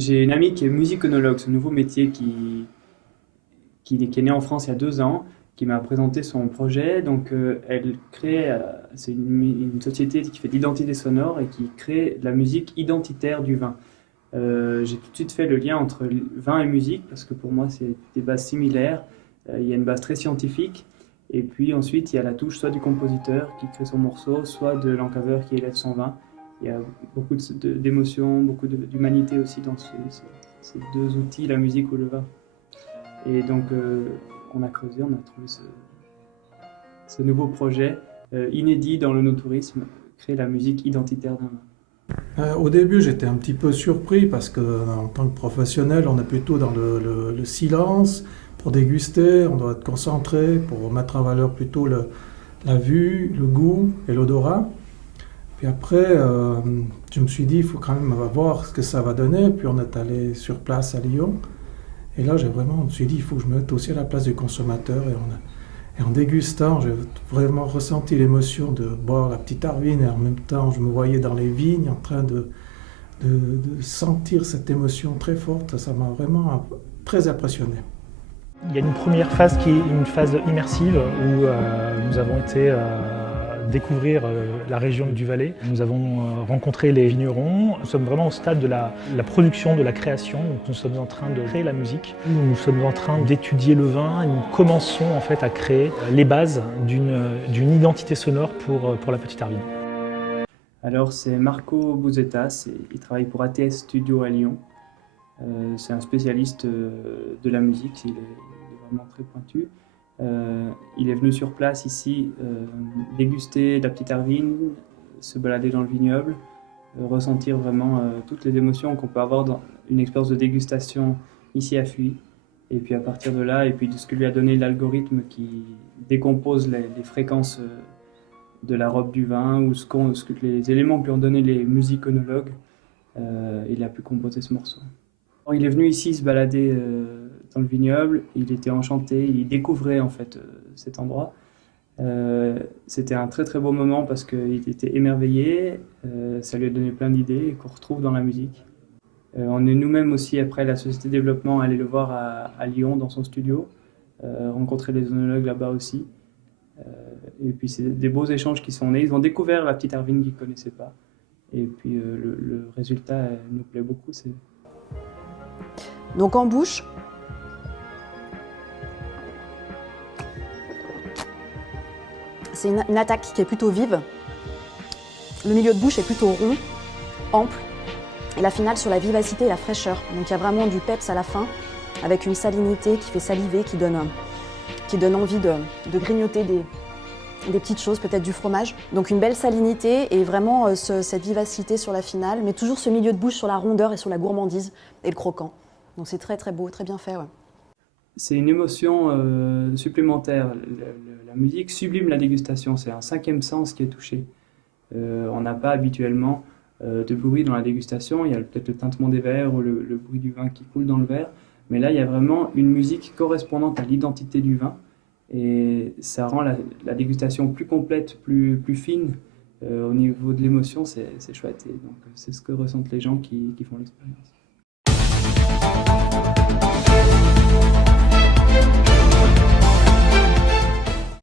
J'ai une amie qui est musiconologue, ce nouveau métier qui est né en France il y a 2 ans, qui m'a présenté son projet. Donc, elle crée, c'est une société qui fait de l'identité sonore et qui crée de la musique identitaire du vin. J'ai tout de suite fait le lien entre vin et musique parce que pour moi, c'est des bases similaires. Il y a une base très scientifique. Et puis ensuite, il y a la touche soit du compositeur qui crée son morceau, soit de l'encaveur qui élève son vin. Il y a beaucoup d'émotions, beaucoup d'humanité aussi dans ces deux outils, la musique ou le vin. Et donc, on a creusé, on a trouvé ce nouveau projet inédit dans le no-tourisme, créer la musique identitaire d'un vin. Au début, j'étais un petit peu surpris parce que, en tant que professionnel, on est plutôt dans le silence pour déguster, on doit être concentré pour mettre en valeur plutôt la vue, le goût et l'odorat. Puis après, je me suis dit, il faut quand même voir ce que ça va donner. Puis on est allé sur place à Lyon. Et là, je me suis dit, il faut que je me mette aussi à la place du consommateur. Et en dégustant, j'ai vraiment ressenti l'émotion de boire la petite Arvine. Et en même temps, je me voyais dans les vignes en train de sentir cette émotion très forte. Ça m'a vraiment très impressionné. Il y a une première phase qui est une phase immersive où nous avons été découvrir la région du Valais. Nous avons rencontré les vignerons. Nous sommes vraiment au stade de la production, de la création. Donc nous sommes en train de créer la musique. Nous sommes en train d'étudier le vin et nous commençons en fait à créer les bases d'une identité sonore pour la petite Arvine. Alors, c'est Marco Bouzetas, il travaille pour ATS Studio à Lyon. C'est un spécialiste de la musique, il est vraiment très pointu. Il est venu sur place ici déguster de la petite Arvine, se balader dans le vignoble, ressentir vraiment toutes les émotions qu'on peut avoir dans une expérience de dégustation ici à Fuy. Et puis à partir de là, et puis de ce que lui a donné l'algorithme qui décompose les fréquences de la robe du vin ou les éléments que lui ont donné les musiconologues, il a pu composer ce morceau. Il est venu ici se balader dans le vignoble, il était enchanté, il découvrait en fait cet endroit. C'était un très très beau moment parce qu'il était émerveillé, ça lui a donné plein d'idées qu'on retrouve dans la musique. On est nous-mêmes aussi, après la société de développement, allés le voir à Lyon dans son studio, rencontrer les œnologues là-bas aussi. Et puis c'est des beaux échanges qui sont nés. Ils ont découvert la petite Arvine qu'ils ne connaissaient pas. Et puis le résultat nous plaît beaucoup. Donc en bouche, c'est une attaque qui est plutôt vive. Le milieu de bouche est plutôt rond, ample. Et la finale sur la vivacité et la fraîcheur. Donc il y a vraiment du peps à la fin, avec une salinité qui fait saliver, qui donne envie de grignoter des petites choses, peut-être du fromage. Donc une belle salinité et vraiment cette vivacité sur la finale, mais toujours ce milieu de bouche sur la rondeur et sur la gourmandise et le croquant. Donc c'est très très beau, très bien fait. Ouais. C'est une émotion supplémentaire. La musique sublime la dégustation, c'est un cinquième sens qui est touché. On n'a pas habituellement de bruit dans la dégustation, il y a peut-être le tintement des verres ou le bruit du vin qui coule dans le verre, mais là il y a vraiment une musique correspondante à l'identité du vin et ça rend la dégustation plus complète, plus fine. Au niveau de l'émotion, c'est chouette et donc c'est ce que ressentent les gens qui font l'expérience.